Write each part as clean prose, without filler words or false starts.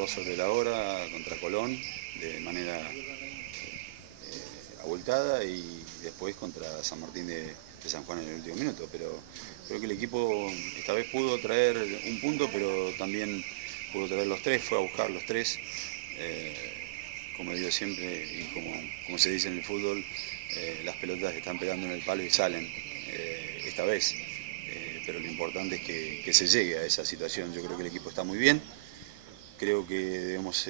2 sobre la hora contra Colón de manera abultada y después contra San Martín de San Juan en el último minuto. Pero creo que el equipo esta vez pudo traer un punto, pero también pudo traer los 3, fue a buscar los 3. Como digo siempre y como se dice en el fútbol, las pelotas están pegando en el palo y salen esta vez. Pero lo importante es que se llegue a esa situación. Yo creo que el equipo está muy bien. Creo que debemos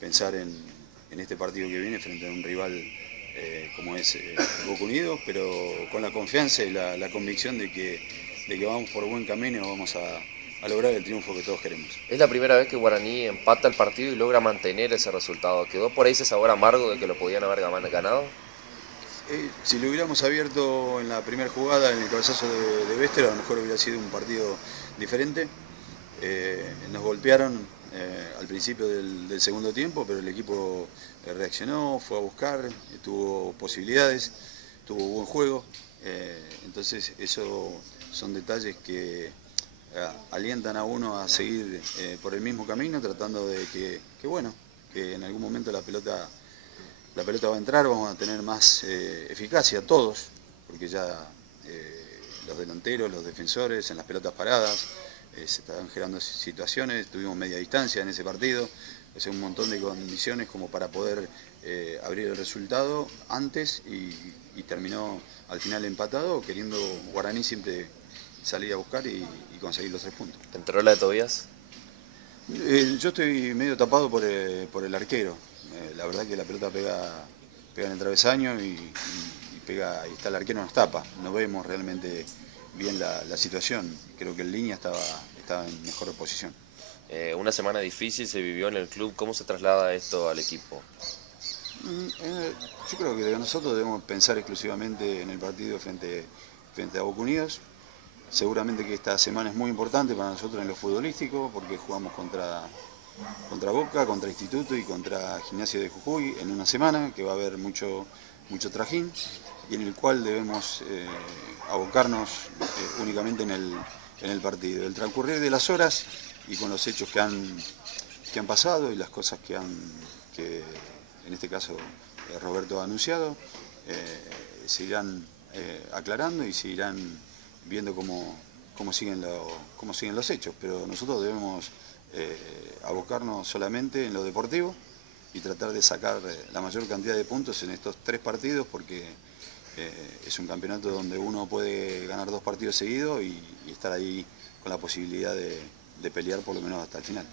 pensar en este partido que viene frente a un rival como es Boca Unidos, pero con la confianza y la convicción de que vamos por buen camino y vamos a lograr el triunfo que todos queremos. Es la primera vez que Guaraní empata el partido y logra mantener ese resultado. ¿Quedó por ahí ese sabor amargo de que lo podían haber ganado? Si lo hubiéramos abierto en la primera jugada, en el cabezazo de Bester, a lo mejor hubiera sido un partido diferente. Nos golpearon al principio del segundo tiempo, pero el equipo reaccionó, fue a buscar, tuvo posibilidades, tuvo buen juego. Entonces, esos son detalles que alientan a uno a seguir por el mismo camino, tratando de que en algún momento la pelota va a entrar, vamos a tener más eficacia todos, porque ya los delanteros, los defensores, en las pelotas paradas, se están generando situaciones, tuvimos media distancia en ese partido, un montón de condiciones como para poder abrir el resultado antes y terminó al final empatado, queriendo Guaraní siempre salir a buscar y conseguir los 3 puntos. ¿Te entró la de Tobías? Yo estoy medio tapado por el arquero. La verdad que la pelota pega en el travesaño y pega, y está el arquero nos tapa. No vemos realmente bien la situación. Creo que en línea estaba en mejor posición. Una semana difícil se vivió en el club. ¿Cómo se traslada esto al equipo? Yo creo que nosotros debemos pensar exclusivamente en el partido frente a Boca Unidos. Seguramente que esta semana es muy importante para nosotros en lo futbolístico porque jugamos contra Boca, contra Instituto y contra Gimnasia de Jujuy en una semana que va a haber mucho trajín y en el cual debemos abocarnos únicamente en el partido. El transcurrir de las horas y con los hechos que han pasado y las cosas que en este caso Roberto ha anunciado, se irán aclarando y se irán viendo cómo siguen los hechos, pero nosotros debemos abocarnos solamente en lo deportivo y tratar de sacar la mayor cantidad de puntos en estos 3 partidos porque es un campeonato donde uno puede ganar 2 partidos seguidos y estar ahí con la posibilidad de pelear por lo menos hasta el final.